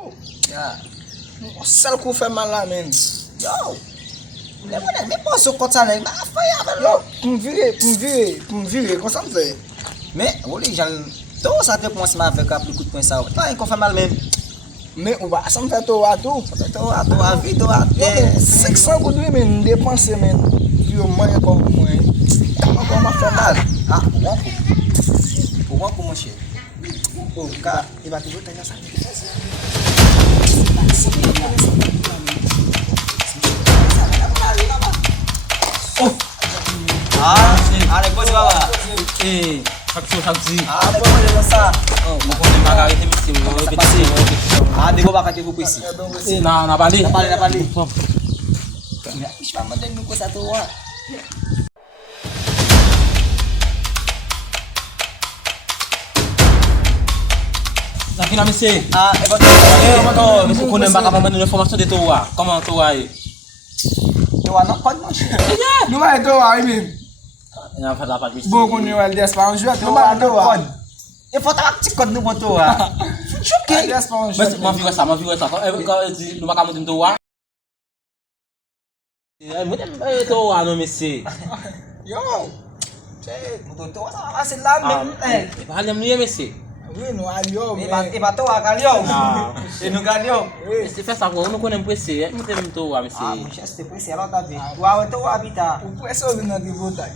Oh, ya. Sel kou fè mal la men. Yo. Men pas so kot sa nen, ba fè ya men. Yo, pou m vire, kon sa m fè. Men, wole jan, to sa te pon seman avek a pli kout pon sa. Ta yon kon fè mal men. Men, ou ba, sa m fè to a tou. Sa fè to a tou, a vi to a. Yo men, 500 kout we men, depanse men. Yo mwen kon mwen. Taman kon ma fè mal. Ah, ou wan pou mwen chè. Oh, ka, e ba te vote ya sa. Oh. Ah, depois baba. Sakji. Ah, depois de lançar. Oh, mo konen baka ite misi mo beti. Ah, depois baka te vou esse. Na bali. Na bali. Ixi, vai mandar no coisa tua. Lakina misi. Ah, e Mo konen baka pa mani information de toa. Comment toa aí? Tua não pode manchar. Não é doa, I mean. Ina fa dapat misi. Bom quando eu aliás para um jogo, não Tua vai não doa. pode. Eu vou estar te contando no tua. Choquei. Aliás para um Mas jogo. ma viwa sa. Kalau di lumah kamu tim toa. Muito toa no misi. Yo. Cek, betul sama kasih lamin. Hal yang dia misi. Oui, não é eu. Iba tua kaliyo. Inu kaliyo. Misi festa ko no konen pwese. Mo tem toa misi. Ah, mosha este pues ela tá vendo. Uau, então habita. O pessoal vindo de volta.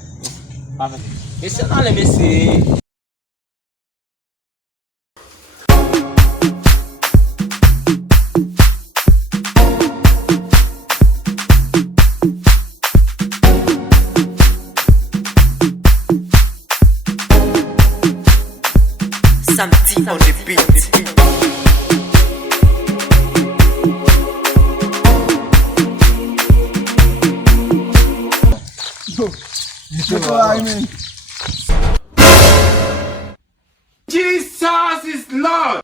Misi na le misi. Santi on the beat. Doa, I mean. Jesus is Lord.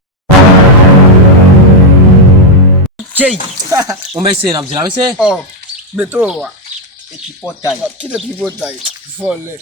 Jay. Mo misi na bjila misi. Oh, betoa. Equipotai. Kita ti volta aí. Vole.